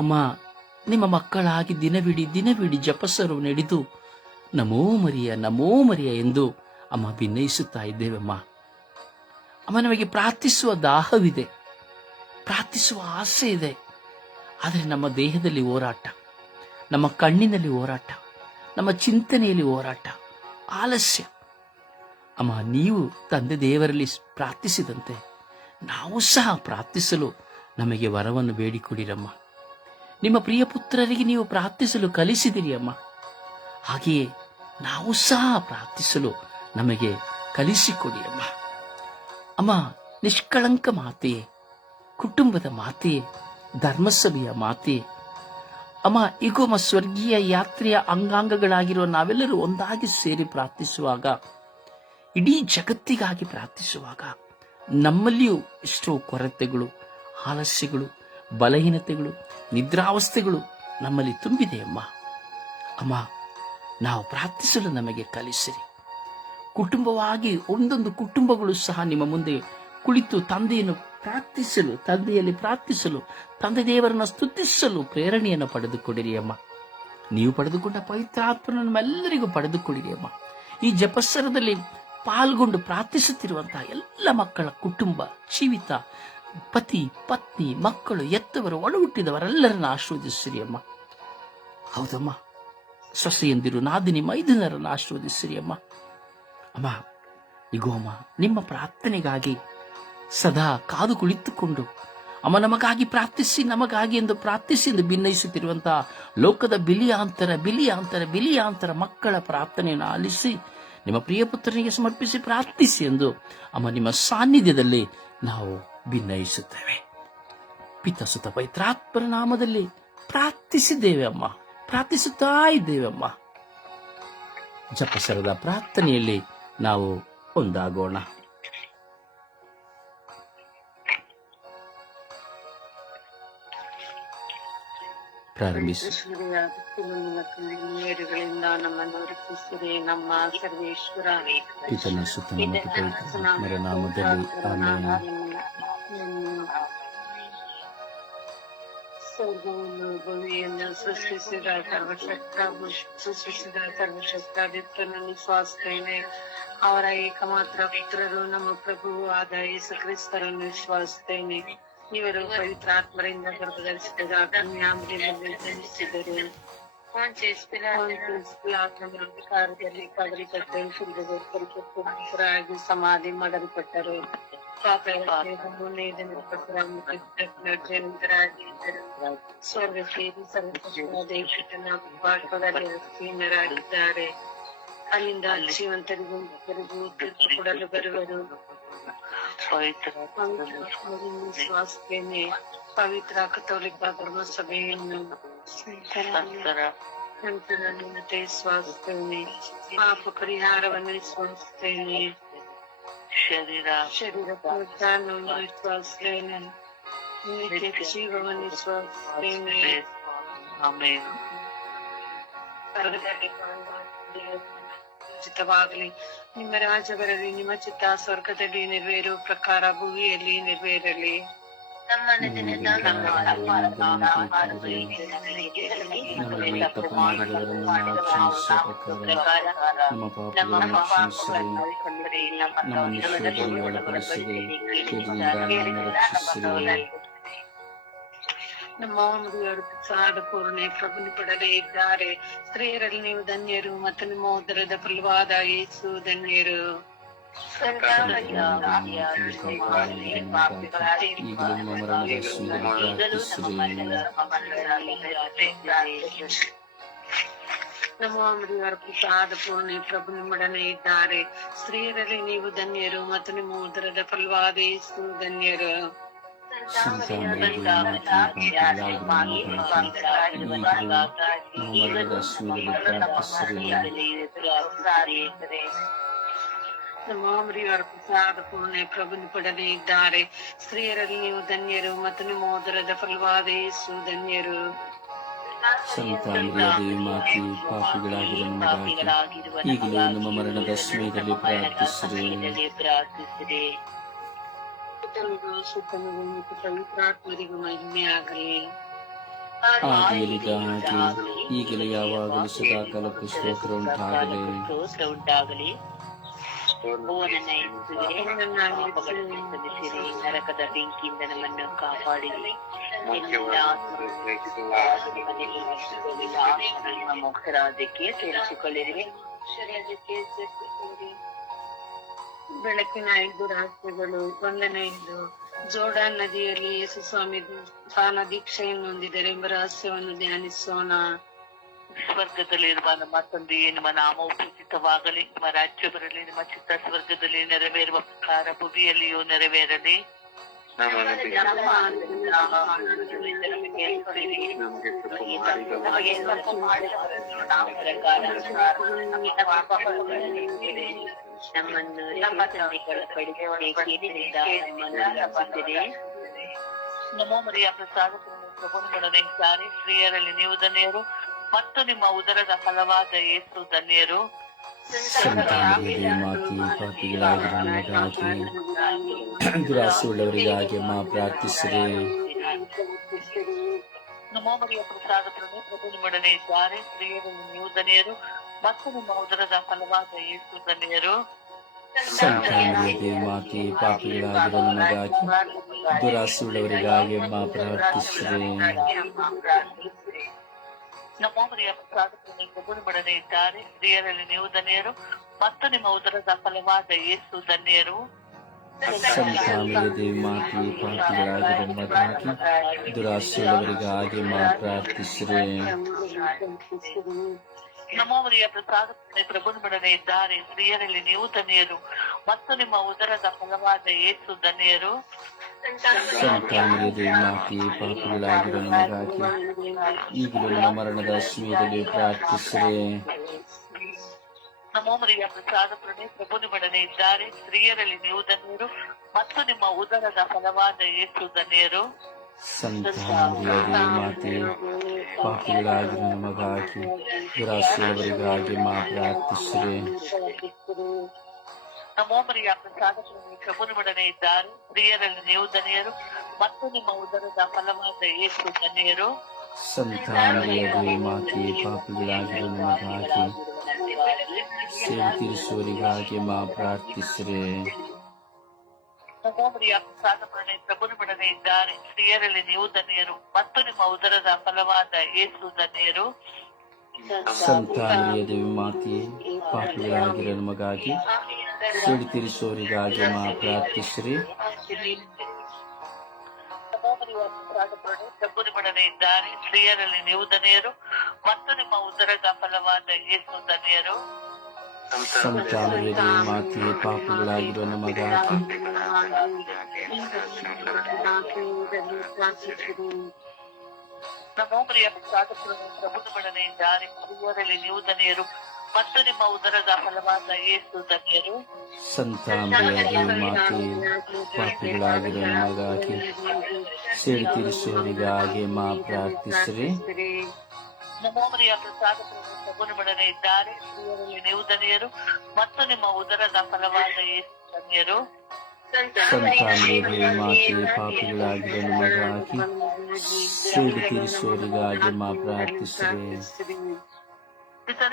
ಅಮ್ಮ ನಿಮ್ಮ ಮಕ್ಕಳಾಗಿ ದಿನವಿಡೀ ದಿನವಿಡೀ ಜಪಸರು ನಡೆದು ನಮೋ ಮರಿಯ ನಮೋ ಮರಿಯ ಎಂದು ಅಮ್ಮ ಭಿನ್ನಯಿಸುತ್ತಾ ಇದ್ದೇವಮ್ಮ ಅಮ್ಮ ನಮಗೆ ಪ್ರಾರ್ಥಿಸುವ ದಾಹವಿದೆ ಪ್ರಾರ್ಥಿಸುವ ಆಸೆ ಇದೆ ಆದರೆ ನಮ್ಮ ದೇಹದಲ್ಲಿ ಹೋರಾಟ ನಮ್ಮ ಕಣ್ಣಿನಲ್ಲಿ ಹೋರಾಟ ನಮ್ಮ ಚಿಂತನೆಯಲ್ಲಿ ಹೋರಾಟ ಆಲಸ್ಯ ಅಮ್ಮ ನೀವು ತಂದೆ ದೇವರಲ್ಲಿ ಪ್ರಾರ್ಥಿಸಿದಂತೆ ನಾವು ಸಹ ಪ್ರಾರ್ಥಿಸಲು ನಮಗೆ ವರವನ್ನು ಬೇಡಿಕೊಡಿರಮ್ಮ ನಿಮ್ಮ ಪ್ರಿಯ ಪುತ್ರರಿಗೆ ನೀವು ಪ್ರಾರ್ಥಿಸಲು ಕಲಿಸಿದಿರಿ ಅಮ್ಮ ಹಾಗೆಯೇ ನಾವು ಸಹ ಪ್ರಾರ್ಥಿಸಲು ನಮಗೆ ಕಲಿಸಿಕೊಡಿ ಅಮ್ಮ ಅಮ್ಮ ನಿಷ್ಕಳಂಕ ಮಾತೆ ಕುಟುಂಬದ ಮಾತೆ ಧರ್ಮಸಭೆಯ ಮಾತೆ ಅಮ್ಮ ಈಗೊಮ್ಮ ಸ್ವರ್ಗೀಯ ಯಾತ್ರೆಯ ಅಂಗಾಂಗಗಳಾಗಿರುವ ನಾವೆಲ್ಲರೂ ಒಂದಾಗಿ ಸೇರಿ ಪ್ರಾರ್ಥಿಸುವಾಗ ಇಡೀ ಜಗತ್ತಿಗಾಗಿ ಪ್ರಾರ್ಥಿಸುವಾಗ ನಮ್ಮಲ್ಲಿಯೂ ಎಷ್ಟೋ ಕೊರತೆಗಳು ಆಲಸ್ಯಗಳು ಬಲಹೀನತೆಗಳು ನಿದ್ರಾವಸ್ಥೆಗಳು ನಮ್ಮಲ್ಲಿ ತುಂಬಿದೆ ಅಮ್ಮ ಅಮ್ಮ ನಾವು ಪ್ರಾರ್ಥಿಸಲು ನಮಗೆ ಕಲಿಸಿರಿ ಕುಟುಂಬವಾಗಿ ಒಂದೊಂದು ಕುಟುಂಬಗಳು ಸಹ ನಿಮ್ಮ ಮುಂದೆ ಕುಳಿತು ತಂದೆಯನ್ನು ಪ್ರಾರ್ಥಿಸಲು ತಂದೆಯಲ್ಲಿ ಪ್ರಾರ್ಥಿಸಲು ತಂದೆ ದೇವರನ್ನು ಸ್ತುತಿಸಲು ಪ್ರೇರಣೆಯನ್ನು ಪಡೆದುಕೊಡಿರಿ ಅಮ್ಮ ನೀವು ಪಡೆದುಕೊಂಡ ಪವಿತ್ರಾತ್ಮನ ನಮ್ಮೆಲ್ಲರಿಗೂ ಪಡೆದುಕೊಡಿರಿ ಅಮ್ಮ ಈ ಜಪಸ್ಸರದಲ್ಲಿ ಪಾಲ್ಗೊಂಡು ಪ್ರಾರ್ಥಿಸುತ್ತಿರುವಂತಹ ಎಲ್ಲ ಮಕ್ಕಳ ಕುಟುಂಬ ಜೀವಿತ ಪತಿ ಪತ್ನಿ ಮಕ್ಕಳು ಎತ್ತವರು ಒಳಹುಟ್ಟಿದವರೆಲ್ಲರನ್ನ ಆಶೀರ್ವದಿಸಿರಿ ಅಮ್ಮ ಹೌದಮ್ಮ ಸೊಸೆಯಂದಿರು ನಾದಿನಿ ಮೈದುನರನ್ನು ಆಶೀರ್ವದಿಸಿರಿ ಅಮ್ಮ ಅಮ್ಮ ಅಮ್ಮ ನಿಮ್ಮ ಪ್ರಾರ್ಥನೆಗಾಗಿ ಸದಾ ಕಾದು ಕುಳಿತುಕೊಂಡು ಅಮ್ಮ ನಮಗಾಗಿ ಪ್ರಾರ್ಥಿಸಿ ನಮಗಾಗಿ ಎಂದು ಪ್ರಾರ್ಥಿಸಿ ಎಂದು ಭಿನ್ನಯಿಸುತ್ತಿರುವಂತಹ ಲೋಕದ ಬಿಲಿಯಾಂತರ ಬಿಲಿಯಾಂತರ ಬಿಲಿಯಾಂತರ ಮಕ್ಕಳ ಪ್ರಾರ್ಥನೆಯನ್ನು ಆಲಿಸಿ ನಿಮ್ಮ ಪ್ರಿಯ ಪುತ್ರನಿಗೆ ಸಮರ್ಪಿಸಿ ಪ್ರಾರ್ಥಿಸಿ ಎಂದು ಅಮ್ಮ ನಿಮ್ಮ ಸಾನ್ನಿಧ್ಯದಲ್ಲಿ ನಾವು ಭಿನ್ನಯಿಸುತ್ತೇವೆ ಪಿತ ಸುತ ಪೈತ್ರಾತ್ಮರ ನಾಮದಲ್ಲಿ ಪ್ರಾರ್ಥಿಸಿದ್ದೇವೆ ಅಮ್ಮ ಪ್ರಾರ್ಥಿಸುತ್ತಾ ಇದ್ದೇವೆ ಅಮ್ಮ ಜಪಸರದ ಪ್ರಾರ್ಥನೆಯಲ್ಲಿ ನಾವು ಒಂದಾಗೋಣ ಪ್ರಾರಂಭಿಸಿ ನಮ್ಮ ಸರ್ವೇಶ್ವರ ಸುತ್ತಮುತ್ತ you ಅವರ ಏಕಮಾತ್ರ ಪುತ್ರರು ನಮ್ಮ ಪ್ರಭು ಆದ ಯೇಸು ಕ್ರಿಸ್ತರನ್ನು ವಿಶ್ವಾಸುತ್ತೇನೆ ಇವರು ಪವಿತ್ರಾತ್ಮರಿಂದ ಗರ್ಭಧರಿಸಿದ ಕನ್ಯಾಂಬರಿಂದ ಜನಿಸಿದರು ಅಧಿಕಾರದಲ್ಲಿ ಸಮಾಧಿ ಮಾಡಲ್ಪಟ್ಟರು ಸ್ವರ್ಗ ಸೇರಿ ಸರ್ವದೇಶನ ಪಾಠದಲ್ಲಿ ಅಲ್ಲಿಂದ ಜೀವಂತರಿಗೂ ಮೃತರಿಗೂ ತೀರ್ಪು ಕೊಡಲು ಬರುವರು ವಿಶ್ವಾಸೇನೆ ಪವಿತ್ರ ಕಥೋಲಿಕ ಧರ್ಮ ಸಭೆಯನ್ನು ನಂತರತೆ ವಿಶ್ವಾಸಿಸ್ತೇನೆ ಪಾಪ ಪರಿಹಾರವನ್ನು ವಿಶ್ವಾಸಿಸ್ತೇನೆ ಶರೀರ ಶರೀರವನ್ನು ವಿಶ್ವಾಸಿಸೇನೆ ನಿತ್ಯ ಜೀವವನ್ನು ವಿಶ್ವಾಸಿಸೇನೆ ಆಮೇನ್ ಚಿತ್ತವಾಗಲಿ ನಿಮ್ಮ ರಾಜ ಬರಲಿ ನಿಮ್ಮ ಚಿತ್ತ ಸ್ವರ್ಗದಲ್ಲಿ ನೆರವೇರು ಪ್ರಕಾರ ಭೂಮಿಯಲ್ಲಿ ನೆರವೇರಲಿ ನಮ್ಮ ಪಾಪಗಳನ್ನು ನಮ್ಮ ನಿಶ್ಚಯದಲ್ಲಿ ಒಳಪಡಿಸಿರಿ ಕೇಳಿನಿಂದ ನಮ್ಮ ಮುರಿಯೊಡೆದು ಸಾದ ಪೂರ್ಣೆ ಪ್ರಭು ಇದ್ದಾರೆ ಸ್ತ್ರೀಯರಲ್ಲಿ ನೀವು ಧನ್ಯರು ಮತ್ತು ನಿಮ್ಮ ಉದರದ ಫಲವಾದ ಯೇಸು ಧನ್ಯರು ಈಗಲೂ ಪ್ರಭು ನಿಮ್ಮೊಡನೆ ಇದ್ದಾರೆ ಸ್ತ್ರೀಯರಲ್ಲಿ ನೀವು ಧನ್ಯರು ಮತ್ತು ನಿಮ್ಮ ಉದರದ ಫಲವಾದ ಧನ್ಯರು ಸಂತಾನ ನಮೋಮರಿಯವರ ಪ್ರಸಾದ ಪೂರ್ಣೆ ಪ್ರಭುನಿ ಇದ್ದಾರೆ ಸ್ತ್ರೀಯರಲ್ಲಿ ಧನ್ಯರು ಮತ್ತು ನಿಮ್ಮ ಫಲವಾದ ಧನ್ಯರು ಮಾತಿ ಯಾವಾಗಲೂ ಉಂಟಾಗಲಿ ನರಕದ ಬೆಂಕಿಯಿಂದ ನಮ್ಮನ್ನು ಕಾಪಾಡಿ ಮೊಕ್ಷರಾಜಕ್ಕೆ ಸೇರಿಸಿಕೊಳ್ಳಿರಿ ಬೆಳಕಿನ ಐದು ರಹಸ್ಯಗಳು ಒಂದನೆಯದು ಜೋಡಾನ್ ನದಿಯಲ್ಲಿ ಯೇಸುಸ್ವಾಮಿ ತಾನ ದೀಕ್ಷೆಯನ್ನು ಹೊಂದಿದರೆ ಎಂಬ ರಹಸ್ಯವನ್ನು ಧ್ಯಾನಿಸೋಣ ಸ್ವರ್ಗದಲ್ಲಿ ಇರುವ ನಮ್ಮ ತಂದೆಯೇ ನಿಮ್ಮ ನಾಮ ಉಪಚಿತವಾಗಲಿ ನಿಮ್ಮ ರಾಜ್ಯ ಬರಲಿ ನಿಮ್ಮ ಚಿತ್ತ ಸ್ವರ್ಗದಲ್ಲಿ ನೆರವೇರುವ ಕಾರ ಭುವಿಯಲ್ಲಿಯೂ ನೆರವೇರಲಿ ನಮ್ಮನ್ನು ನಮೋ ಮರಿಯ ಪ್ರಸಾದ ಸಾರಿ ಸ್ತ್ರೀಯರಲ್ಲಿ ನೀವು ಧನ್ಯರು ಮತ್ತು ನಿಮ್ಮ ಉದರದ ಫಲವಾದ ಯೇಸು ಧನ್ಯರು ದುರಾಸೆಯುಳ್ಳವರಿಗಾಗಿ ಮಾ ಪ್ರಾರ್ಥಿಸಿರಿ ನಮೋಮರಿಯ ಮತ್ತು ನಿಮ್ಮ ಉದರದ ಫಲವಾದ ಯೇಸು ಧನ್ಯರು ಮಾತಿ ನಮಗಾಗಿ ನಮ್ಮ ಪ್ರಿಯ ಸಾಧಕರನ್ನು ಕಬುರುಮಡನೆ ಇದ್ದಾರೆ ಸ್ತ್ರೀಯರಲ್ಲಿ ನೀವು ಧನ್ಯರು ಮತ್ತು ನಿಮ್ಮ ಉದರದ ಫಲವಾದ ಯೇಸು ಧನ್ಯರು ಸಮಕಾಲೀನ ದೇವಿ ಮಾತೆಯೇ ಪಾಪಿಗಳಾಗಿರುವ ದುರಾಸೆಯವರಿಗಾಗಿ ಮಾ ಪ್ರಾರ್ಥಿಸಿರೆ ನಮ್ಮವರಿಯ ಪ್ರಸಾದನೆ ಪ್ರಭುನಿಡನೆ ಇದ್ದಾರೆ ಸ್ತ್ರೀಯರಲ್ಲಿ ನೀವು ಧನ್ಯರು ಮತ್ತು ನಿಮ್ಮ ಉದರದ ಫಲವಾದ ಏಸು ಧನಿಯರು ಪಾಪಿಗಳಾಗಿರೋ ಪ್ರಸಾದ ಈಗಲೂ ಮರಣದ ಪ್ರಭು ಪ್ರಭುನಿಡನೆ ಇದ್ದಾರೆ ಸ್ತ್ರೀಯರಲ್ಲಿ ನೀವು ಧನ್ಯರು ಮತ್ತು ನಿಮ್ಮ ಉದರದ ಫಲವಾದ ಏಸು ಧನಿಯರು ಸಂತ ಮರಿಯದೆ ಮಾತೆ ಪಾಪಿಗಳಾಗಿ ನಮಗಾಗಿ ದುರಾಸೆಯವರಿಗಾಗಿ ಮಾ ಪ್ರಾರ್ಥಿಸಿರಿ ನಮ್ಮೊಬ್ಬರಿಗೆ ಪ್ರಸಾದಕರನ್ನು ಪ್ರಭುನೊಡನೆ ಇದ್ದಾರೆ ಪ್ರಿಯರಲ್ಲಿ ನೀವು ಧನಿಯರು ಮತ್ತು ನಿಮ್ಮ ಉದರದ ಫಲವಾದ ಏಸು ಧನಿಯರು ಸಂತ ಮರಿಯದೆ ಮಾತೆ ಪಾಪಿಗಳಾಗಿ ನಮಗಾಗಿ ಸೇವೆ ತೀರಿಸುವರಿಗಾಗಿ ಮಾ ಪ್ರಾರ್ಥಿಸಿರಿ ಮುಗೋಬರಿಯ ಸಾಧನೆ ಪ್ರಭುನ ಇದ್ದಾರೆ ಸ್ತ್ರೀಯರಲ್ಲಿ ನೀವು ಧನಿಯರು ಮತ್ತು ನಿಮ್ಮ ಉದರದ ಫಲವಾದ ಏಸು ಧನಿಯರು ಸಂತಾನೀಯ ದೇವಿ ಮಾತೆಯೇ ಪಾಪಿಗಳಾಗಿರೋ ನಮಗಾಗಿ ಸಿಡಿ ತಿರುಸೋರಿಗಾಗಿ ಮಾ ಪ್ರಾರ್ಥಿಸ್ರಿ ಇದ್ದಾರೆ ಸ್ತ್ರೀಯರಲ್ಲಿ ನೀವು ಧನಿಯರು ಮತ್ತು ನಿಮ್ಮ ಉದರದ ಫಲವಾದ ಏಸು ಧನಿಯರು ಸಂತಾನವಿದೆ ಮಾತೆಯೇ ಪಾಪಗಳಾಗಿರುವ ನಮಗಾಗಿ ನೀವು ಮತ್ತು ನಿಮ್ಮ ಉದರದ ಫಲವಾದ ಏಸು ಧನ್ಯರು ಸಂತಾನವಿದೆ ಮಾತೆಯೇ ನಮಗಾಗಿ ಮಾ ಪ್ರಾರ್ಥಿಸಿರಿ ನಮೋಮರಿಯ ಪ್ರಸಾದವನ್ನು ಸಗುಣಮಡನೆ ಇದ್ದಾರೆ ಸ್ತ್ರೀಯರಲ್ಲಿ ನೀವು ಮತ್ತು ನಿಮ್ಮ ಉದರದ ಫಲವಾದ ಧನ್ಯರು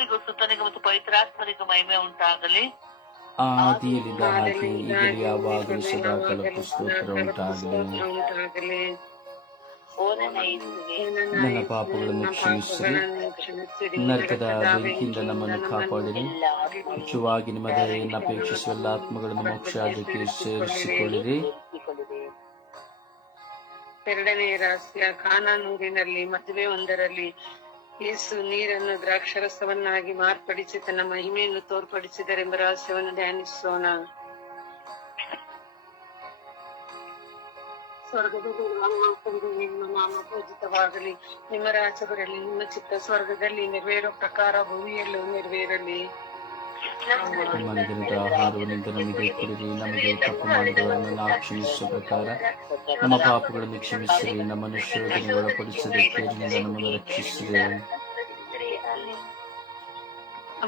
ಮತ್ತು ಪವಿತ್ರಾತ್ಮರಿಗೂ ಮಹಿಮೆ ಉಂಟಾಗಲಿ ಉಂಟಾಗಲಿ ನನ್ನ ಪಾಪಗಳನ್ನು ಕ್ಷಮಿಸಿರಿ ನರಕದ ಬೆಂಕಿಯಿಂದ ನಮ್ಮನ್ನು ಕಾಪಾಡಿರಿ ಹೆಚ್ಚುವಾಗಿ ನಿಮ್ಮ ದಯೆಯನ್ನು ಅಪೇಕ್ಷಿಸುವ ಎಲ್ಲ ಆತ್ಮಗಳನ್ನು ಅದಕ್ಕೆ ಸೇರಿಸಿಕೊಳ್ಳಿರಿ ಎರಡನೇ ರಹಸ್ಯ ಕಾನಾನೂರಿನಲ್ಲಿ ಮದುವೆ ಒಂದರಲ್ಲಿ ಯೇಸು ನೀರನ್ನು ದ್ರಾಕ್ಷರಸವನ್ನಾಗಿ ಮಾರ್ಪಡಿಸಿ ತನ್ನ ಮಹಿಮೆಯನ್ನು ತೋರ್ಪಡಿಸಿದರೆಂಬ ರಹಸ್ಯವನ್ನು ಧ್ಯಾನಿಸೋಣ ಸ್ವರ್ಗದಲ್ಲಿ ನಾಮ ಪೂಜಿತವಾಗಲಿ ನಿಮ್ಮ ರಾಜ್ಯ ನಿಮ್ಮ ಚಿತ್ತ ಸ್ವರ್ಗದಲ್ಲಿ ನೆರವೇರೋ ಪ್ರಕಾರ ಭೂಮಿಯಲ್ಲೂ ನೆರವೇರಲಿ ಮನೆಗಿಂತ ಆಹಾರವನ್ನು ನಮಗೆ ಕೊಡಿರಿ ನಮಗೆ ತಪ್ಪು ಮಾಡಿದವರನ್ನು ಕ್ಷಮಿಸುವ ಪ್ರಕಾರ ನಮ್ಮ ಪಾಪಗಳನ್ನು ಕ್ಷಮಿಸಿರಿ ನಮ್ಮನ್ನು ಶೋಧನೆಗೊಳಪಡಿಸದೆ ಕೇಳಿನಿಂದ ನಮ್ಮನ್ನು ರಕ್ಷಿಸಿದೆ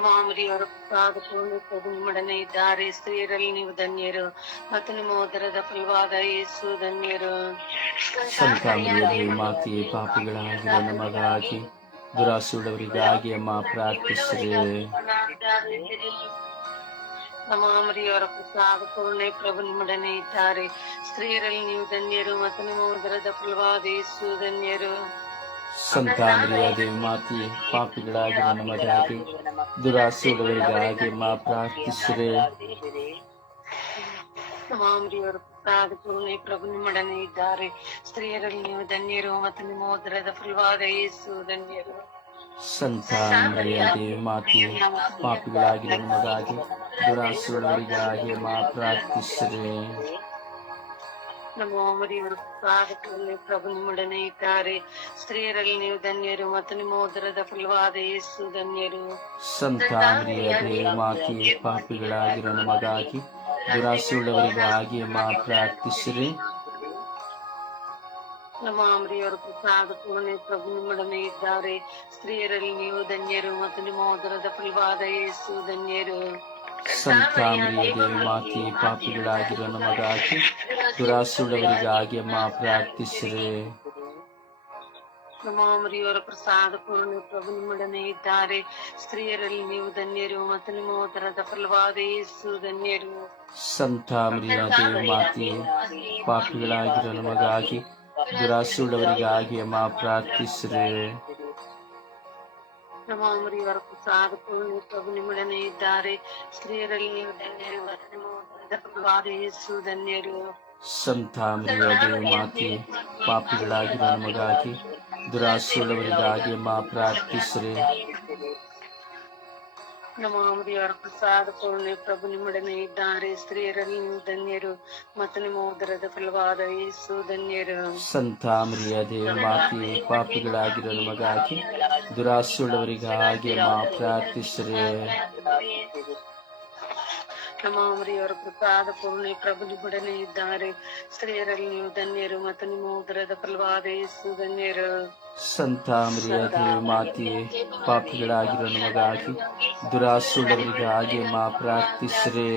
ಮಾಮರಿಯವರು ಪ್ರಾದುಕೊಂಡು ನಿಮ್ಮೊಡನೆ ಇದ್ದಾರೆ ಸ್ತ್ರೀಯರಲ್ಲಿ ನೀವು ಧನ್ಯರು ಮತ್ತು ನಿಮ್ಮ ಉದರದ ಫಲವಾದ ಯೇಸು ಧನ್ಯರು ಮಾತೆಯೇ ಪಾಪಿಗಳಾಗಿರೋ ನಮಗಾಗಿ ದುರಾಸುಡವರಿಗಾಗಿ ಅಮ್ಮ ಪ್ರಾರ್ಥಿಸಿದೆ ಪ್ರಸಾದ ಪ್ರಭು ನಿಮ್ಮೊಡನೆ ಇದ್ದಾರೆ ಸ್ತ್ರೀಯರಲ್ಲಿ ನೀವು ಧನ್ಯರು ಮತ್ತು ನಿಮ್ಮ ಉದರದ ಫಲವಾದ ಯೇಸು ಸಂತ ದೇವಿ ಮಾತಿ ಪಾಪಿಗಳಾಗಿ ನಮಗಾಗಿ ದುರಾಸೆಗಳಿಗಾಗಿ ಮಾ ಪ್ರಾರ್ಥಿಸಿರೆ ಪ್ರಭು ನಿಮ್ಮೊಡನೆ ಇದ್ದಾರೆ ಸ್ತ್ರೀಯರಲ್ಲಿ ನೀವು ಧನ್ಯರು ಮತ್ತು ನಿಮ್ಮ ಉದರದ ಫಲವಾದ ಯೇಸು ಧನ್ಯರು ಸಂತ ದೇವಿ ಮಾತಿ ಪಾಪಿಗಳಾಗಿ ನಿಮ್ಮದಾಗಿ ದುರಾಸುರರಿಗಾಗಿ ಮಾ ಪ್ರಾರ್ಥಿಸಿರೆ ನಮೋ ಮರಿಯವರು ಸಾಧಕರಲ್ಲಿ ಪ್ರಭು ನಿಮ್ಮೊಡನೆ ಇದ್ದಾರೆ ಸ್ತ್ರೀಯರಲ್ಲಿ ನೀವು ಧನ್ಯರು ಮತ್ತು ನಿಮ್ಮ ಉದರದ ಫಲವಾದ ಯೇಸು ಧನ್ಯರು ಸಂತ ದೇವಮಾಕಿ ಪಾಪಿಗಳಾಗಿರೋ ನಮಗಾಗಿ ದುರಾಸೆಯುಳ್ಳವರಿಗಾಗಿ ಮಾ ಪ್ರಾರ್ಥಿಸಿರಿ ನಮ್ಮ ಅಂಬರಿಯವರು ಪ್ರಸಾದ ಪೂರ್ಣೆ ಪ್ರಭು ನಿಮ್ಮೊಡನೆ ಇದ್ದಾರೆ ಸ್ತ್ರೀಯರಲ್ಲಿ ನೀವು ಧನ್ಯರು ಮತ್ತು ನಿಮ್ಮ ಉದರದ ಫಲವಾದ ಯೇಸು ಧನ್ಯರು ಸಂತಾಮರಿಯ ಮಾತಿ ಪಾಪಿಗಳಾಗಿರೋ ನಮಗಾಗಿ ದುರಾಸುಳ್ಳವರಿಗಾಗಿ ಅಮ್ಮ ಪ್ರಾರ್ಥಿಸಿರಿ ಮರಿಯವರ ಪ್ರಸಾದ ಪೂರ್ಣ ಪ್ರಭು ನಿಮ್ಮೊಡನೆ ಇದ್ದಾರೆ ಸ್ತ್ರೀಯರಲ್ಲಿ ನೀವು ಧನ್ಯರು ಮತ್ತು ನಿಮ್ಮ ಉದರದ ಫಲವಾದ ಯೇಸು ಧನ್ಯರು ಸಂತ ಮರಿಯ ಮಾತಿ ಪಾಪಿಗಳಾಗಿರೋ ನಮಗಾಗಿ ದುರಾಸುಳ್ಳವರಿಗಾಗಿ ಅಮ್ಮ ಪ್ರಾರ್ಥಿಸಿರಿ ನಮ್ಮ ಮರಿಯವರ ಆತ್ಮನು ಪ್ರಭು ನಿಮ್ಮೊಡನೆ ಇದ್ದಾರೆ ಸ್ತ್ರೀಯರಲ್ಲಿ ನೀವು ಧನ್ಯರು ನಿಮ್ಮ ಯೇಸು ಧನ್ಯರು ಸಂತ ಮಾತೆ ಪಾಪಿಗಳಾಗಿರುವ ನಮಗಾಗಿ ದುರಾಸುರವರಿಗಾಗಿ ಮಾ ಪ್ರಾರ್ಥಿಸ್ರಿ ನಮ್ಮ ಪ್ರಸಾದ ಪೂರ್ಣೆ ಪ್ರಭು ನಿಮ್ಮೊಡನೆ ಇದ್ದಾರೆ ಸ್ತ್ರೀಯರಲ್ಲಿ ಧನ್ಯರು ಮತ್ತು ನಿಮ್ಮ ಉದರದ ಫಲವಾದ ಯೇಸು ಧನ್ಯರು ಸಂತ ಮರಿಯ ಮಾತಿ ಪಾಪಿಗಳಾಗಿರೋ ನಮಗಾಗಿ ದುರಾಸುಳ್ಳವರಿಗಾಗಿ ಮಾ ಪ್ರಾರ್ಥಿಸ್ರೆ ನಮ್ಮ ಕೃಪಾದ ಪೂರ್ಣಿ ಪ್ರಭು ನಿಮ್ಮೊಡನೆ ಇದ್ದಾರೆ ಸ್ತ್ರೀಯರಲ್ಲಿ ನೀವು ಧನ್ಯರು ಮತ್ತು ನಿಮ್ಮ ಉದರದ ಫಲವಾದ ಯೇಸು ಧನ್ಯರು ಸಂತ ಮರಿಯ ದೇವಿ ಮಾತೆಯೇ ಪಾಪಿಗಳಾಗಿರೋ ನಮಗಾಗಿ ದುರಾಸುಳ್ಳವರಿಗಾಗಿ ಮಾ ಪ್ರಾರ್ಥಿಸ್ರೆ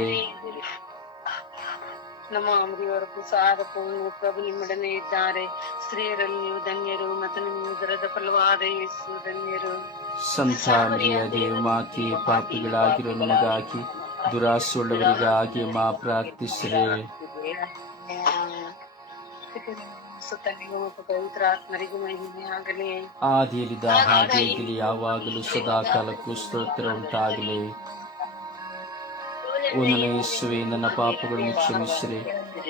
ನಮ್ಮ ಅಮರಿಯವರ ಪ್ರಸಾದ ಪೂರ್ಣ ಪ್ರಭು ನಿಮ್ಮೊಡನೆ ಇದ್ದಾರೆ ಸ್ತ್ರೀಯರಲ್ಲಿ ನೀವು ಧನ್ಯರು ಮತ್ತು ನಿಮ್ಮ ಉದರದ ಫಲವಾದ ಯೇಸು ಧನ್ಯರು ಸಂತ ಮರಿಯ ಪಾಪಿಗಳಾಗಿರೋ ನಮಗಾಗಿ ದುರಾಸೆಯುಳ್ಳವರಿಗಾಗಿ ಮಾ ಪ್ರಾರ್ಥಿಸ್ರಿ ಆದಿಯಲ್ಲಿದ್ದ ಹಾಗೆ ಯಾವಾಗಲೂ ಸದಾ ಕಾಲಕ್ಕೂ ಸ್ತೋತ್ರ ಉಂಟಾಗಲಿ ಓನನಯಿಸುವೆ ನನ್ನ ಪಾಪಗಳನ್ನು ಕ್ಷಮಿಸಿರಿ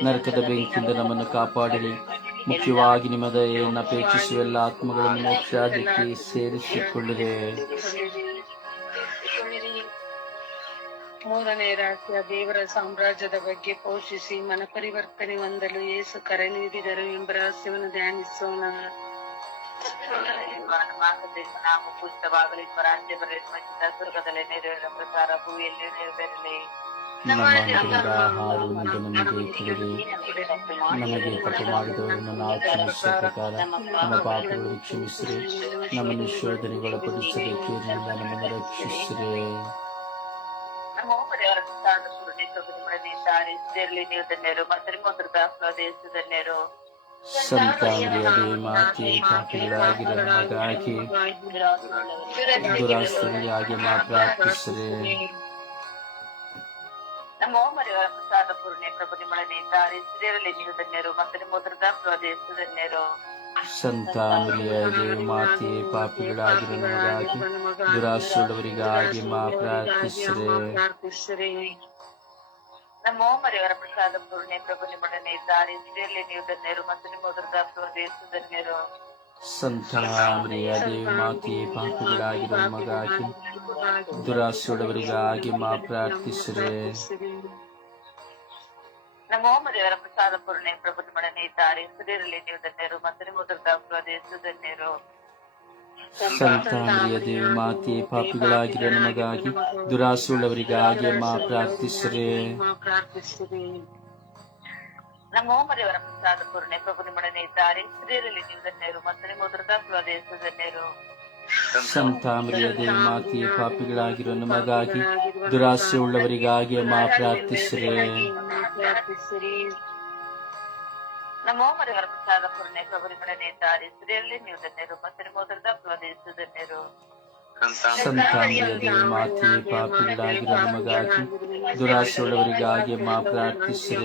ನರಕದ ಬೆಂಕಿಯಿಂದ ನಮ್ಮನ್ನು ಕಾಪಾಡಲಿ ಮುಖ್ಯವಾಗಿ ನಿಮ್ಮ ದಯೆಯನ್ನು ಅಪೇಕ್ಷಿಸುವ ಎಲ್ಲ ಆತ್ಮಗಳನ್ನು ಮೋಕ್ಷಾದಿಕ್ಕೆ ಸೇರಿಸಿಕೊಳ್ಳಿರಿ ಮೂರನೇ ರಾತ್ರಿಯ ದೇವರ ಸಾಮ್ರಾಜ್ಯದ ಬಗ್ಗೆ ಪೋಷಿಸಿ ಪರಿವರ್ತನೆ ಹೊಂದಲು ಏಸು ಕರೆ ನೀಡಿದರು ಎಂಬ ರಹಸ್ಯವನ್ನು ಧ್ಯಾನಿಸೋಣ ನಾವು ಸ್ವರಾಜ್ಯ ನೆರವೇರ ಭೂಮಿಯಲ್ಲಿ ನೆರವೇರಲಿ ನಮ್ಮ ನಮ್ಮನ್ನು மோபடியாளர்களுக்காக சுருணை தொகுதிமுடனே தாரி ஸ்டெர்லி நியூதன்னேரு மத்திரிமோதர் தாஸ்லோ தேசுதன்னேரு ಸಂತಾನದಲ್ಲಿ ಮಾತೆಯೇ ಕಾಪಿಡಲಾಗಿರಲಾಗಿ ದುರಾಸನಿಗಾಗಿ ಪ್ರಾರ್ಥಿಸಿದೆ ನಮ್ಮ ಓಮರಿಗಳ ಪ್ರಸಾದ ಪೂರ್ಣೆ ಪ್ರಭು ನಿಮ್ಮಳ ನೇತಾರಿಸಿದಿರಲಿ ನೀವು ಧನ್ಯರು ಮತ್ತೆ ನಿಮ್ಮ ಮುದ್ರದ ಪ್ರದೇಶದನ್ಯರು ಸಂತ ಮಿಲಿಯ ಮಾತೆ ಪಾಪಿಗಳಾಗಿರೋ ನಮಗಾಗಿ ದುರಾಶ್ರಯುಳ್ಳವರಿಗಾಗಿ ಮಾ ಪ್ರಾರ್ಥಿಸಿರೆ ನಮ್ಮ ಓಮರಿಯವರ ಪ್ರಸಾದ ಪೂರ್ಣೆ ಪ್ರಭು ನಿಮ್ಮೊಡನೆ ಇದ್ದಾರೆ ಸ್ತ್ರೀಯಲ್ಲಿ ನೀವು ಧನ್ಯರು ಮತ್ತು ನಿಮ್ಮ ದುರ್ಗಾಸುವ ದೇಶ ಧನ್ಯರು ಸಂತ ಮರಿಯ ದೇವಮಾತೆ ಪಾಪಿಗಳಾಗಿರೋ ನಮಗಾಗಿ ದುರಾಶ್ರಯುಳ್ಳವರಿಗಾಗಿ ಮಾ ಪ್ರಾರ್ಥಿಸಿರೆ ನಮ್ಮ ದೇವರ ಪ್ರಸಾದ ಪೂರ್ಣೆ ಪ್ರಭು ನಿಮ್ಮೊಡನೆ ಇದ್ದಾರೆ ಸುದಿರಲಿ ನೀವು ಧನ್ಯರು ಮತ್ತು ನಿಮ್ಮ ದುರ್ಗಾಪ್ರಭು ದೇಶ ಧನ್ಯರು ಸಂತಾನೀಯ ದೇವಿ ಮಾತೆ ಪಾಪಿಗಳಾಗಿರೋ ನಮಗಾಗಿ ದುರಾಸುಳ್ಳವರಿಗಾಗಿ ಅಮ್ಮ ಪ್ರಾರ್ಥಿಸಿರಿ ನಮ್ಮ ದೇವರ ಪ್ರಸಾದ ಪೂರ್ಣೆ ಪ್ರಭು ನಿಮ್ಮೊಡನೆ ಇದ್ದಾರೆ ಸುದಿರಲಿ ನೀವು ಧನ್ಯರು ನಿಮ್ಮ ದುರ್ಗಾಪ್ರಭು ದೇಶ ಸಂತ ಮರಿಯದೆ ಮಾತೆಯ ಪಾಪಿಗಳಾಗಿರೋ ನಮಗಾಗಿ ದುರಾಸೆ ಉಳ್ಳವರಿಗಾಗಿ ಅಮ್ಮ ಪ್ರಾರ್ಥಿಸ್ರೆ ನಮ್ಮೋಮರ ಪ್ರಸಾದ ಪೂರ್ಣೆ ಕಬರಿಗಳನೆ ತಾರೆ ನೀವು ಧನ್ಯರು ಪತ್ರಿ ಮೋದರದ ಪ್ರದೇಶ ಧನ್ಯರು ಸಂತ ಮಾತೆಯ ಪಾಪಿಗಳಾಗಿರೋ ನಮಗಾಗಿ ದುರಾಸೆ ಉಳ್ಳವರಿಗಾಗಿ ಅಮ್ಮ ಪ್ರಾರ್ಥಿಸ್ರೆ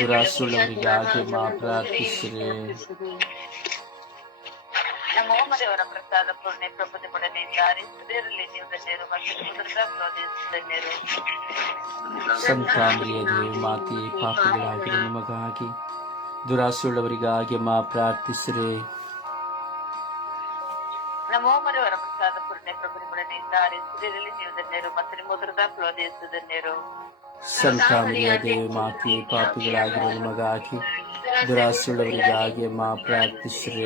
ದುರಾಸುರರಿಗಾಗಿ ಪ್ರಾರ್ಥಿಸಿರಿ ನಮ್ಮೋಮದೇವರ ಪ್ರಸಾದ ಪೂರ್ಣೆ ಪ್ರಭು ನಿಮ್ಮೊಡನೆ ಇದ್ದಾರೆ ಹೃದಯದಲ್ಲಿ ನೀವು ಧನ್ಯರು ಮತ್ತು ಸುಂದರದ ಧನ್ಯರು ಸಂತಾನೀಯ ದೇವಿ ಮಾತೆ ಪಾಪಗಳಾಗಿ ನಿಮಗಾಗಿ ದುರಾಸುಳ್ಳವರಿಗಾಗಿ ಮಾ ಪ್ರಾರ್ಥಿಸಿರಿ ನಮೋಮರವರ ಪ್ರಸಾದ ಪೂರ್ಣೆ ಪ್ರಭು ನಿಮ್ಮೊಡನೆ ಇದ್ದಾರೆ ಹೃದಯದಲ್ಲಿ ನೀವು ಧನ್ಯರು ಮತ್ತು ನಿಮ್ಮ ಉದರದ ಪ್ಲೋದೇಶ ಧನ್ಯರು ಸಂಕ್ರಾಮಣಿಯ ದೇವ ಮಾಕಿ ಪಾಪಿಗಳಾಗಿರೋ ನಿಮಗಾಗಿ ದುರಾಸುಳ್ಳವರಿಗಾಗಿ ಮಾ ಪ್ರಾರ್ಥಿಸಿರೆ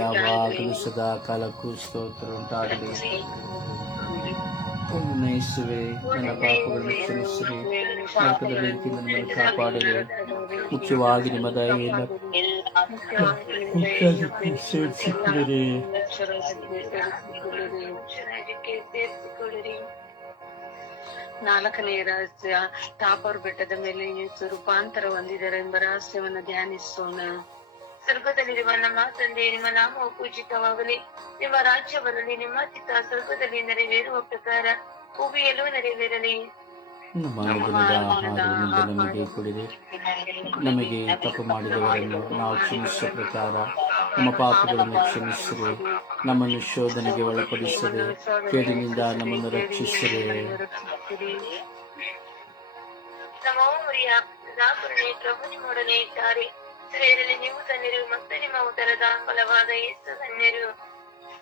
ಯಾವಾಗಲೂ ಸದಾ ಕಾಲಕ್ಕೂ ಸ್ತೋತ್ರ ಉಂಟಾಗಲಿ ಕಾಪಾಡಲು ಮುಖ್ಯವಾಗಿ ನಿಮ್ಮದ ಮುಖ್ಯಾಧಿಕಾರಿ ಸೇರಿಸಿಕೊಳ್ಳಿರಿ ನಾಲ್ಕನೆಯ ರಹಸ್ಯ ಟಾಪರ್ ಬೆಟ್ಟದ ಮೇಲೆ ಯೇಸು ರೂಪಾಂತರ ಹೊಂದಿದ್ದಾರೆ ಎಂಬ ರಹಸ್ಯವನ್ನು ಧ್ಯಾನಿಸೋಣ ಸ್ವರ್ಗದಲ್ಲಿರುವ ನಮ್ಮ ತಂದೆ ನಿಮ್ಮ ನಾಮವು ಪೂಜಿತವಾಗಲಿ ನಿಮ್ಮ ರಾಜ್ಯ ಬರಲಿ ನಿಮ್ಮ ಚಿತ್ತ ಸ್ವರ್ಗದಲ್ಲಿ ನೆರವೇರುವ ಪ್ರಕಾರ ಭೂಮಿಯಲ್ಲೂ ನೆರವೇರಲಿ ನಮ್ಮ ಮನೆಗಳಿಂದ ಹಾಡುವಿನಿಂದ ನಮಗೆ ಕೊಡಿದೆ ನಮಗೆ ತಪ್ಪು ಮಾಡಿದವರನ್ನು ನಾವು ಕ್ಷಮಿಸುವ ಪ್ರಕಾರ ನಮ್ಮ ಪಾಪಗಳನ್ನು ಕ್ಷಮಿಸಿದೆ ನಮ್ಮನ್ನು ಶೋಧನೆಗೆ ಒಳಪಡಿಸಿದೆ ಕೇಡಿನಿಂದ ನಮ್ಮನ್ನು ರಕ್ಷಿಸಿದೆ ಪ್ರಭು ಇದ್ದಾರೆ ನೀವು ತನ್ನಿರು ಮತ್ತು ನಿಮ್ಮ ಉದರದ ಫಲವಾದ ಎಷ್ಟು ತನ್ನಿರು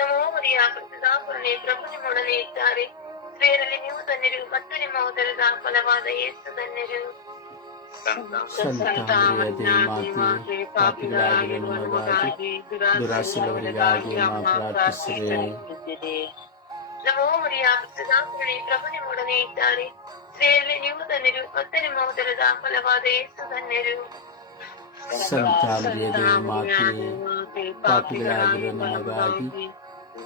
ನಮ್ಮ ಊರಿಯ ಕೃತದಾಪುರನೇ ಪ್ರಭು ನಿಮ್ಮೊಡನೆ ಇದ್ದಾರೆ ಸ್ತ್ರೀಯರಲ್ಲಿ ನೀವು ಧನ್ಯರು ಮತ್ತು ನಿಮ್ಮ ಉದರದ ಫಲವಾದ ಯೇಸು ಧನ್ಯರು ಇದ್ದಾರೆ ಸ್ತ್ರೀಯಲ್ಲಿ ನೀವು ಫಲವಾದ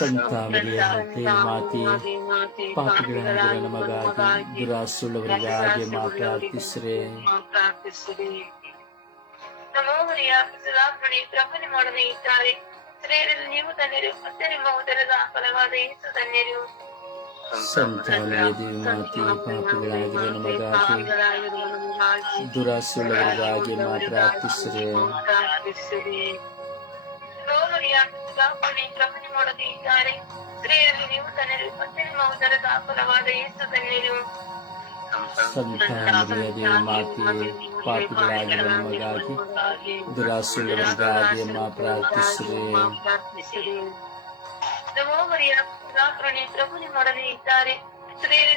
ಸಂತಾವರಿಯ ಹೇ ಮಾತೆ ಪಾಪಿಗಳ ನಮಗಾಗಿ ದುರಾಸುಳ್ಳವರಿಗಾಗಿ ಮಾತಾಡ್ತಿಸ್ರೆ ನಮ್ಮವರಿಯ ಪಿಸಲಾಪಣೆ ಪ್ರಭನೆ ಮಾಡದೆ ಇದ್ದಾರೆ ಸ್ತ್ರೀಯರಲ್ಲಿ ನೀವು ತನ್ನಿರಿ ಮತ್ತೆ ನಿಮ್ಮ ಉದರದ ಫಲವಾದ ಏಸು ತನ್ನಿರಿ ಸಂತಾವರಿಯ ದೇವಿ ಮಾತೆ ಪಾಪಿಗಳಾಗಿರುವ ನಮಗಾಗಿ ದುರಾಸುಳ್ಳವರಿಗಾಗಿ ಮಾತಾಡ್ತಿಸ್ರೆ موتر دا فلری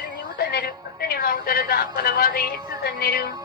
سروتر پتہ موتر دفلواد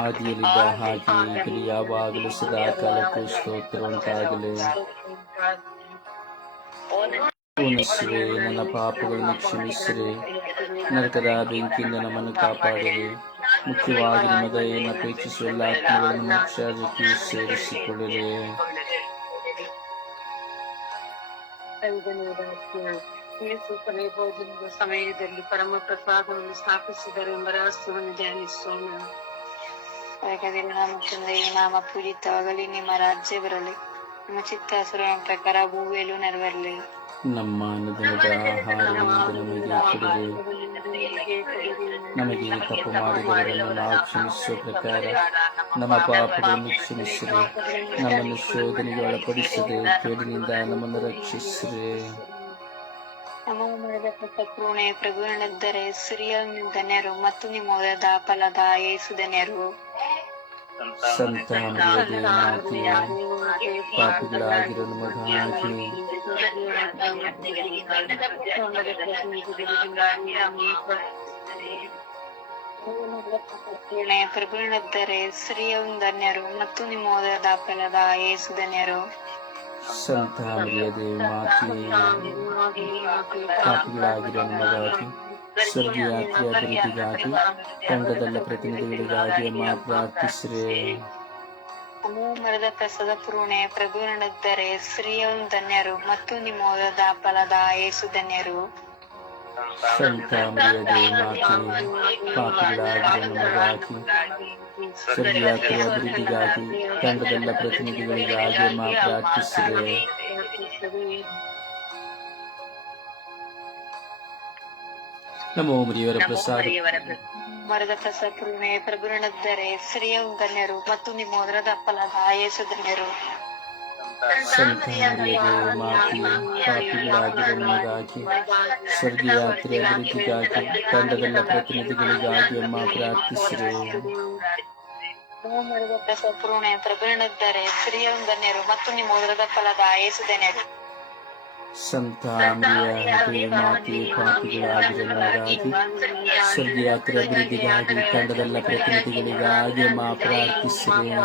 ಆದಿಯಲ್ಲಿದ್ದ ಹಾಗೆ ಈಗಲೂ ಯಾವಾಗಲೂ ಸದಾ ಕಾಲಕ್ಕೂ ಸ್ತೋತ್ರ ಉಂಟಾಗಲಿ ಕ್ಷಮಿಸಿರಿ ನನ್ನ ಪಾಪಗಳನ್ನು ಕ್ಷಮಿಸಿರಿ ನರಕದ ಬೆಂಕಿಯಿಂದ ನಮ್ಮನ್ನು ಕಾಪಾಡಿರಿ ಮುಖ್ಯವಾಗಿ ನಿಮ್ಮ ದಯೆಯನ್ನು ಪ್ರೀತಿಸುವ ಎಲ್ಲ ಆತ್ಮಗಳನ್ನು ಮೋಕ್ಷಕ್ಕೆ ಸೇರಿಸಿಕೊಳ್ಳಿರಿ ಯೇಸು ಕೊನೆಯ ಭೋಜನದ ಸಮಯದಲ್ಲಿ ಪರಮ ಪ್ರಸಾದವನ್ನು ಸ್ಥಾಪಿಸಿದರೆಂಬ ರಹಸ್ಯವನ್ನು ಧ್ಯಾನಿಸೋಣ ಹಾಗಾದರೆ ನಾನು ತಂದೆಯ ನಾಮ ಪೂಜಿತವಾಗಲಿ ನಿಮ್ಮ ರಾಜ್ಯ ಬರಲಿ ನಿಮ್ಮ ಚಿತ್ತ ಹಸುರನ ಪ್ರಕಾರ ಭೂವಿಯಲ್ಲೂ ನೆರವೇರಲಿ ನಮ್ಮ ಅನುದಿನದ ಆಹಾರವನ್ನು ನಮಗೆ ತಪ್ಪು ಮಾಡಿದವರನ್ನು ನಾವು ಕ್ಷಮಿಸುವ ಪ್ರಕಾರ ನಮ್ಮ ಪಾಪಗಳನ್ನು ಕ್ಷಮಿಸಿರಿ ನಮ್ಮನ್ನು ಶೋಧನೆಗೆ ಒಳಪಡಿಸಿದೆ ಕೇಳಿನಿಂದ ನಮ್ಮನ್ನು ರಕ್ಷಿಸಿರಿ ನಮಗೂ ಮಾಡಲ್ಪಟ್ಟ ಕೃಣೆಯ ಪ್ರಭುವಿನಲ್ಲಿದ್ದರೆ ಸಿರಿಯಲ್ ಧನ್ಯರು ಮತ್ತು ನಿಮ್ಮ ಫಲದ ಏಸು ಧನ್ಯರು ಕೃಣೆಯ ಪ್ರಭುವಿನಲ್ಲಿದ್ದರೆ ಧನ್ಯರು ಮತ್ತು ನಿಮ್ಮ ಫಲದ ಏಸು ಧನ್ಯರು ಸಂತ ಮರಿಯ ದೇವಿ ಮಾತೆಯೇ ಪಾಪಿಗಳಾಗಿರೋ ನಿಮಗಾಗಿ ಸ್ವರ್ಗೀಯ ಅಭಿವೃದ್ಧಿಗಾಗಿ ತಂಡದಲ್ಲ ಪ್ರತಿನಿಧಿಗಳಿಗಾಗಿ ಅಮ್ಮ ಮರದ ಮೂಮರದ ಪ್ರಸದ ಪೂರ್ಣೆ ಪ್ರಭುರನಿದ್ದರೆ ಸ್ತ್ರೀಯು ಧನ್ಯರು ಮತ್ತು ನಿಮ್ಮೋದದ ಫಲದ ಏಸು ಧನ್ಯರು ಸಂತ ಮರಿಯ ದೇವಿ ಮಾತೆಯೇ ಪಾಪಿಗಳಾಗಿರೋ ನಿಮಗಾಗಿ ಸರಿಯಾಗಿ ಅಭಿವೃದ್ಧಿಗಾಗಿ ತಂಡದೆಲ್ಲ ಪ್ರತಿನಿಧಿಗಳಿಗಾಗಿ ಮಾ ಪ್ರಾರ್ಥಿಸಿದೆ ನಮೋ ಮುರಿಯವರ ಪ್ರಸಾದ ಮರದ ಪ್ರಸಾದ ಪ್ರಭುರಣದ್ದರೆ ಸ್ತ್ರೀಯ ಗಣ್ಯರು ಮತ್ತು ನಿಮ್ಮ ಮೊದಲದ ಅಪ್ಪಲಾದ ಯೇಸು ಗಣ್ಯರು ಸಂತಾನವೇದೆಯ ಮಾತೆಯು ಪಾಪಿಗಳಾಗಿರುವುದಕ್ಕಾಗಿ ಸ್ವರ್ಗಯಾತ್ರೆ ಅಭಿವೃದ್ಧಿಗಾಗಿ ತಂಡದಲ್ಲ ಪ್ರತಿನಿಧಿಗಳಿಗಾಗಿ ಅಮ್ಮ ಪ್ರಾರ್ಥಿಸಿರು ನಿಮ್ಮ ಉದರದ ಫಲದ ಆಯಸುಧನ್ಯರು ಸ್ವರ್ಗಯಾತ್ರೆ ಅಭಿವೃದ್ಧಿಗಾಗಿ ತಂಡದಲ್ಲ ಪ್ರತಿನಿಧಿಗಳಿಗಾಗಿ ಅಮ್ಮ ಪ್ರಾರ್ಥಿಸಿರು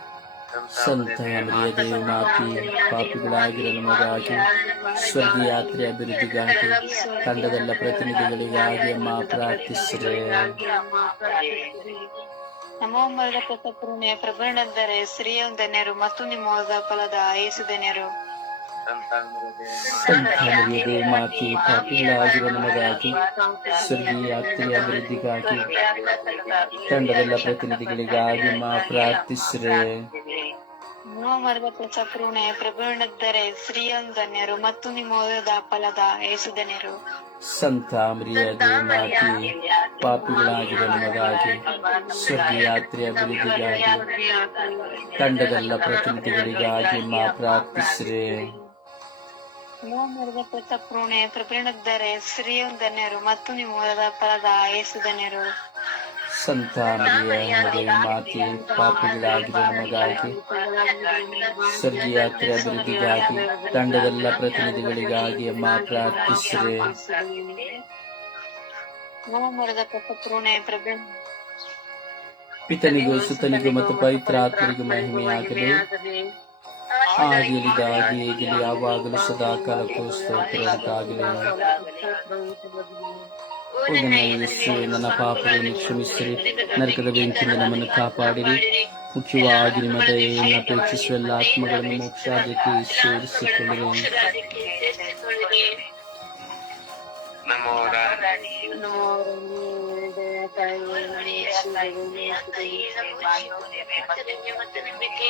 ಸಂತಾನ ನಮಗೆ ದೇವಮಾತಿ ಪಾಪಿಗಳಾಗಿರಲು ನಮಗಾಗಿ ಸ್ವರ್ಗ ಯಾತ್ರೆ ಅಭಿವೃದ್ಧಿಗಾಗಿ ತಂಡದಲ್ಲ ಪ್ರತಿನಿಧಿಗಳಿಗಾಗಿ ಅಮ್ಮ ಪ್ರಾರ್ಥಿಸಿರೆ ನಮ್ಮೊಮ್ಮರದ ಪ್ರಸಪ್ರನೇ ಪ್ರಭುನಂದರೆ ಸ್ತ್ರೀಯ ಧನ್ಯರು ಮತ್ತು ನಿಮ್ಮ ಫಲದ ಏಸು ಧನ್ಯರು ಸಂತಾನೀಯ ಮಾತಿ ಪಾಟೀಲಾಗಿರುವ ನಮಗಾಗಿ ಸ್ವರ್ಗೀಯ ಆತ್ಮೀಯ ಅಭಿವೃದ್ಧಿಗಾಗಿ ತಂಡವೆಲ್ಲ ಪ್ರತಿನಿಧಿಗಳಿಗಾಗಿ ಮಾ ಪ್ರಾರ್ಥಿಸ್ರೆ ನೋಮರ್ಗ ಪ್ರಚಕ್ರೂಣೆ ಪ್ರಭುಣದ್ದರೆ ಶ್ರೀಯಂಗನ್ಯರು ಮತ್ತು ನಿಮೋದದ ಫಲದ ಏಸುದನ್ಯರು ಸಂತಾಮ್ರಿಯ ದೇಮಾತಿ ಪಾಪಿಗಳಾಗಿರುವ ನಮಗಾಗಿ ಸ್ವರ್ಗಯಾತ್ರೆ ಅಭಿವೃದ್ಧಿಗಾಗಿ ತಂಡದಲ್ಲ ಪ್ರತಿನಿಧಿಗಳಿಗಾಗಿ ಮಾ ಪ್ರಾರ್ಥಿಸ್ರೆ ಲೋಮರಿಗೆ ಪುತ್ರ ಪೂರ್ಣೆ ಪ್ರಪೀಣದ್ದಾರೆ ಸ್ತ್ರೀಯು ಧನ್ಯರು ಮತ್ತು ನಿಮ್ಮ ಹೊಲದ ಫಲದ ಏಸು ಧನ್ಯರು ಸಂತ ಮಾತೆ ಪಾಪಿಗಳಾಗಿರುವ ನಮಗಾಗಿ ಸರ್ಗಯಾತ್ರೆ ಅಭಿವೃದ್ಧಿಗಾಗಿ ತಂಡದೆಲ್ಲ ಪ್ರತಿನಿಧಿಗಳಿಗಾಗಿ ಅಮ್ಮ ಪ್ರಾರ್ಥಿಸಿದೆ ಲೋಮರದ ಪುತ್ರ ಪೂರ್ಣೆ ಪ್ರಬೀಣ ಪಿತನಿಗೂ ಸುತನಿಗೂ ಮತ್ತು ಪವಿತ್ರ ಆತ್ಮರಿಗೂ ಮಹಿಮೆಯಾಗಲಿ ಆದಿಯಲ್ಲಿದ್ದಾಗಿಯೇ ಯಾವಾಗಲೂ ಸದಾಕಾಲಕ್ಕೂ ಸ್ತೋತ್ರವುಂಟಾಗಲಿ ಯೇಸು ನನ್ನ ಪಾಪವನ್ನು ಕ್ಷಮಿಸಿರಿ ನರಕದ ಬೆಂಕಿಯಿಂದ ನಮ್ಮನ್ನು ಕಾಪಾಡಿರಿ ಮುಖ್ಯವಾಗಿ ನಿಮ್ಮ ದಯೆಯನ್ನು ಅಪೇಕ್ಷಿಸುವ ಎಲ್ಲ ಆತ್ಮಗಳನ್ನು ಮೋಕ್ಷಾದಕ್ಕೆ ಸೇರಿಸಿಕೊಳ್ಳಿರಿ ನಂಬಿಕೆ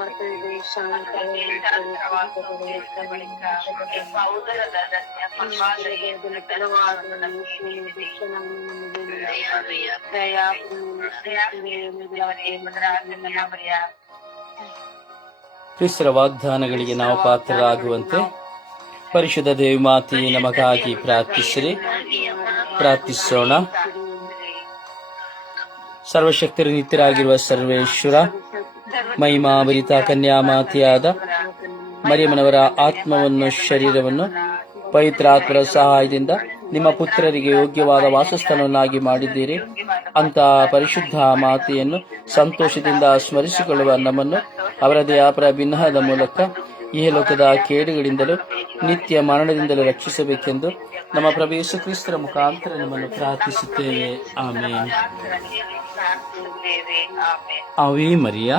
ಮಾತಾಡಿದೆ ಕ್ರಿಸ್ತರ ವಾಗ್ದಾನಗಳಿಗೆ ನಾವು ಪಾತ್ರರಾಗುವಂತೆ ಪರಿಶುದ್ಧ ದೇವಿಮಾತೆ ನಮಗಾಗಿ ಪ್ರಾರ್ಥಿಸಿರಿ ಪ್ರಾರ್ಥಿಸೋಣ ಸರ್ವಶಕ್ತರು ನಿತ್ಯರಾಗಿರುವ ಸರ್ವೇಶ್ವರ ಮಹಿಮಾಭರಿತ ಕನ್ಯಾಮಾತಿಯಾದ ಮರಿಯಮ್ಮನವರ ಆತ್ಮವನ್ನು ಶರೀರವನ್ನು ಪವಿತ್ರ ಆತ್ಮರ ಸಹಾಯದಿಂದ ನಿಮ್ಮ ಪುತ್ರರಿಗೆ ಯೋಗ್ಯವಾದ ವಾಸಸ್ಥಾನವನ್ನಾಗಿ ಮಾಡಿದ್ದೀರಿ ಅಂತಹ ಪರಿಶುದ್ಧ ಮಾತೆಯನ್ನು ಸಂತೋಷದಿಂದ ಸ್ಮರಿಸಿಕೊಳ್ಳುವ ನಮ್ಮನ್ನು ಅವರದೇ ಅಪರ ಭಿನ್ನಹದ ಮೂಲಕ ಈ ಲೋಕದ ಕೇಡುಗಳಿಂದಲೂ ನಿತ್ಯ ಮರಣದಿಂದಲೂ ರಕ್ಷಿಸಬೇಕೆಂದು ನಮ್ಮ ಪ್ರಭು ಯೇಸು ಕ್ರಿಸ್ತರ ಮುಖಾಂತರ ನಿಮ್ಮನ್ನು ಪ್ರಾರ್ಥಿಸುತ್ತೇವೆ ಆಮೇಲೆ ಅವೇ ಮರಿಯಾ